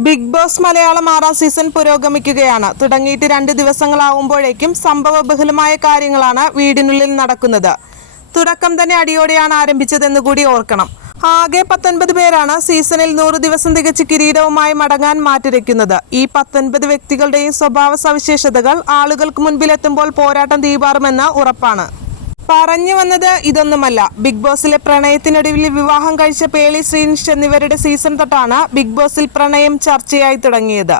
Big boss Malayalam ആറാം season പുരോഗമിക്കുകയാണ്. തുടങ്ങിയിട്ട് രണ്ട് ദിവസങ്ങളാവുമ്പോഴേക്കും സംഭവ ബഹുലമായ കാര്യങ്ങളാണ് വീടിനുള്ളിൽ നടക്കുന്നത്. തുടക്കം തന്നെ അടിയോടെയാണ് ആരംഭിച്ചതെന്ന് കൂടി ഓർക്കണം. ആകെ പത്തൊൻപത് പേരാണ് സീസണിൽ നൂറ് ദിവസം തികച്ച് കിരീടവുമായി മടങ്ങാൻ മാറ്റിരയ്ക്കുന്നത് ഈ പത്തൊൻപത് വ്യക്തികളുടെയും സ്വഭാവ സവിശേഷതകൾ ആളുകൾക്ക് മുൻപിലെത്തുമ്പോൾ പോരാട്ടം തീപാറുമെന്ന് ഉറപ്പാണ്. പറഞ്ഞു വന്നത് ഇതൊന്നുമല്ല. ബിഗ് ബോസിലെ പ്രണയത്തിനൊടുവിൽ വിവാഹം കഴിച്ച പേളി ശ്രീനിഷ് എന്നിവരുടെ സീസൺ തൊട്ടാണ് ബിഗ് ബോസിൽ പ്രണയം ചർച്ചയായി തുടങ്ങിയത്.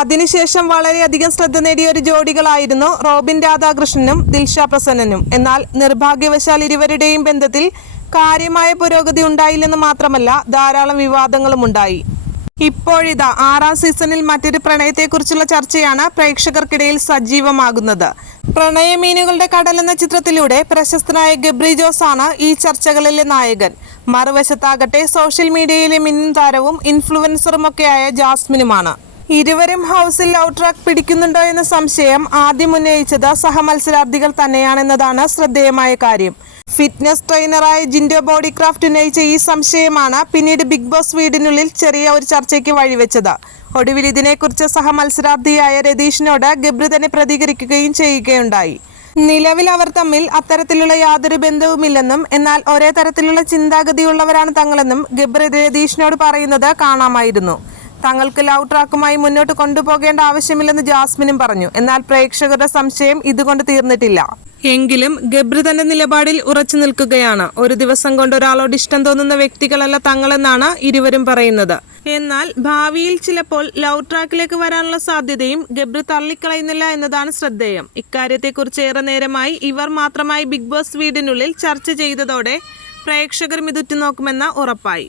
അതിനുശേഷം വളരെയധികം ശ്രദ്ധ നേടിയ ഒരു ജോഡികളായിരുന്നു റോബിൻ രാധാകൃഷ്ണനും ദിൽഷ പ്രസന്നനും. എന്നാൽ നിർഭാഗ്യവശാൽ ഇരുവരുടെയും ബന്ധത്തിൽ കാര്യമായ പുരോഗതി ഉണ്ടായില്ലെന്ന് മാത്രമല്ല ധാരാളം വിവാദങ്ങളും ഉണ്ടായി. ഇപ്പോഴിതാ ആറാം സീസണിൽ മറ്റൊരു പ്രണയത്തെക്കുറിച്ചുള്ള ചർച്ചയാണ് പ്രേക്ഷകർക്കിടയിൽ സജീവമാകുന്നത്. പ്രണയമീനുകളുടെ കടൽ എന്ന ചിത്രത്തിലൂടെ പ്രശസ്തനായ ഗബ്രി ജോസ് ആണ് ഈ ചർച്ചകളിലെ നായകൻ. മറുവശത്താകട്ടെ സോഷ്യൽ മീഡിയയിലെ മിന്നും താരവും ഇൻഫ്ലുവൻസറുമൊക്കെയായ ജാസ്മിനുമാണ്. ഇരുവരും ഹൗസിൽ ലവ് ട്രാക്ക് പിടിക്കുന്നുണ്ടോ എന്ന സംശയം ആദ്യം ഉന്നയിച്ചത് സഹമത്സരാർത്ഥികൾ തന്നെയാണെന്നതാണ് ശ്രദ്ധേയമായ കാര്യം. ഫിറ്റ്നസ് ട്രെയിനറായ ജിൻഡോ ബോഡി ക്രാഫ്റ്റ് ഉന്നയിച്ച ഈ സംശയമാണ് പിന്നീട് ബിഗ് ബോസ് വീടിനുള്ളിൽ ചെറിയ ഒരു ചർച്ചയ്ക്ക് വഴിവെച്ചത്. ഒടുവിൽ ഇതിനെക്കുറിച്ച് സഹമത്സരാർത്ഥിയായ രതീഷിനോട് ഗബ്രി തന്നെ പ്രതികരിക്കുകയും ചെയ്യുകയുണ്ടായി. നിലവിൽ അവർ തമ്മിൽ അത്തരത്തിലുള്ള യാതൊരു ബന്ധവുമില്ലെന്നും എന്നാൽ ഒരേ തരത്തിലുള്ള ചിന്താഗതിയുള്ളവരാണ് തങ്ങളെന്നും ഗബ്രി രതീഷിനോട് പറയുന്നത് കാണാമായിരുന്നു. തങ്ങൾക്ക് ലവ് ട്രാക്കുമായി മുന്നോട്ട് കൊണ്ടുപോകേണ്ട ആവശ്യമില്ലെന്ന് ജാസ്മിനും പറഞ്ഞു. എന്നാൽ പ്രേക്ഷകരുടെ സംശയം ഇതുകൊണ്ട് തീർന്നിട്ടില്ല. എങ്കിലും ഗബ്രി തന്റെ നിലപാടിൽ ഉറച്ചു നിൽക്കുകയാണ്. ഒരു ദിവസം കൊണ്ട് ഒരാളോട് ഇഷ്ടം തോന്നുന്ന വ്യക്തികളല്ല തങ്ങളെന്നാണ് ഇരുവരും പറയുന്നത്. എന്നാൽ ഭാവിയിൽ ചിലപ്പോൾ ലവ് ട്രാക്കിലേക്ക് വരാനുള്ള സാധ്യതയും ഗബ്രി തള്ളിക്കളയുന്നില്ല എന്നതാണ് ശ്രദ്ധേയം. ഇക്കാര്യത്തെക്കുറിച്ച് ഏറെ നേരമായി ഇവർ മാത്രമായി ബിഗ് ബോസ് വീടിനുള്ളിൽ ചർച്ച ചെയ്തതോടെ പ്രേക്ഷകർ മിതുറ്റുനോക്കുമെന്ന ഉറപ്പായി.